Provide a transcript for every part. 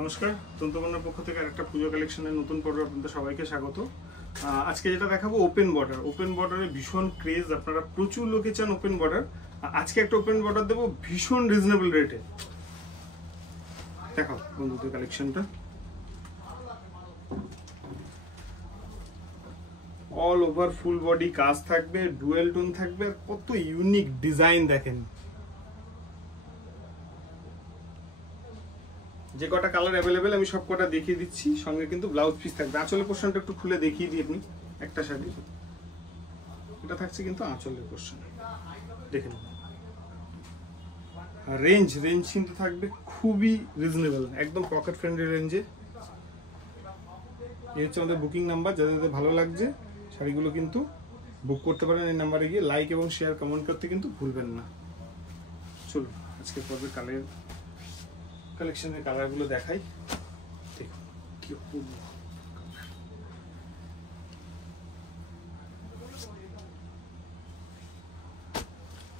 নমস্কার, তন্তুবর্ণের পক্ষ থেকে আরেকটা পুজো কালেকশনের নতুন পর্বে আপনাদের সবাইকে স্বাগত। আজকে যেটা দেখাবো ওপেন বর্ডার। ওপেন বর্ডারে ভীষণ ক্রেজ, আপনারা প্রচুর লোকে চান ওপেন বর্ডার। আজকে একটা ওপেন বর্ডার দেবো ভীষণ রিজনেবল রেটে। দেখাও বন্ধুদের কালেকশনটা। অল ওভার ফুল বডি কাজ থাকবে, ডুয়েল টোন থাকবে, কত ইউনিক ডিজাইন দেখেন। যে কটা কালার অ্যাভেলেবেল আমি সব কটা দেখিয়ে দিচ্ছি, সঙ্গে কিন্তু ব্লাউজ পিস থাকবে। আঁচলের পোর্শনটা একটু খুলে দেখিয়ে দিই আপনি। একটা শাড়ি এটা থাকছে কিন্তু আঁচলের পোর্শন দেখেন। রেঞ্জ কিন্তু থাকবে খুবই রিজনেবল, একদম পকেট ফ্রেন্ডলি রেঞ্জে। এই হচ্ছে আমাদের বুকিং নাম্বার। যাদের ভালো লাগছে শাড়িগুলো কিন্তু বুক করতে পারেন এই নাম্বারে গিয়ে। লাইক এবং শেয়ার কমেন্ট করতে কিন্তু ভুলবেন না। চলুন আজকে পর্বে কালেকশনের কালারগুলো দেখাই। দেখুন কি অপূর্ব।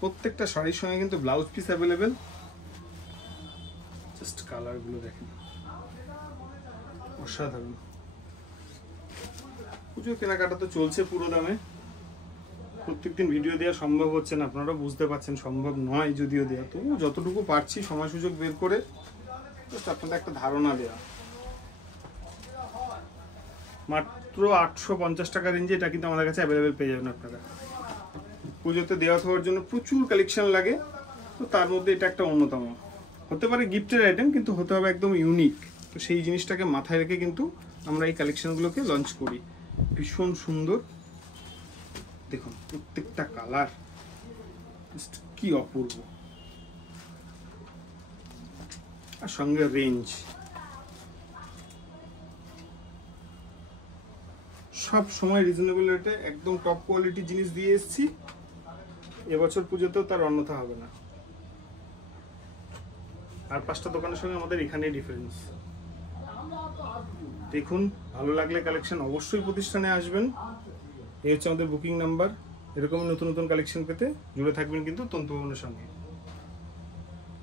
প্রত্যেকটা শাড়ির সঙ্গে কিন্তু ব্লাউজ পিস অ্যাভেলেবেল। জাস্ট কালারগুলো দেখেন, অসাধারণ। পুজোর কেনাকাটা তো চলছে পুরো দামে। প্রত্যেকদিন ভিডিও দেওয়া সম্ভব হচ্ছে না, আপনারা বুঝতে পারছেন, সম্ভব নয় যদিও দেওয়া। তবু যতটুকু পারছি সময় সুযোগ বের করে আপনাদের একটা ধারণা দেওয়া। মাত্র 850 টাকা রেঞ্জে এটা কিন্তু আমাদের কাছে অ্যাভেলেবেল পেয়ে যাবেন আপনারা। পুজোতে দেওয়া হওয়ার জন্য প্রচুর কালেকশন লাগে, তো তার মধ্যে এটা একটা অন্যতম। হতে পারে গিফটের আইটেম, কিন্তু হতে হবে একদম ইউনিক। তো সেই জিনিসটাকে মাথায় রেখে কিন্তু আমরা এই কালেকশনগুলোকে লঞ্চ করি। ভীষণ সুন্দর দেখুন, প্রত্যেকটা কালার কি অপূর্ব, আর সঙ্গে রেঞ্জ। সব সময় রিজনেবল রেটে একদম টপ কোয়ালিটির জিনিস দিয়ে এসেছি। এবছর পুজোতেও তার অন্যথা হবে না। আর 5টা দোকানের সঙ্গে আমাদের এখানেই ডিফারেন্স। দেখুন, ভালো লাগলে কালেকশন অবশ্যই প্রতিষ্ঠানে আসবেন। এই হচ্ছে আমাদের বুকিং নাম্বার। এরকম নতুন নতুন কালেকশন পেতে জুড়ে থাকবেন কিন্তু তন্তুবর্ণের সঙ্গে।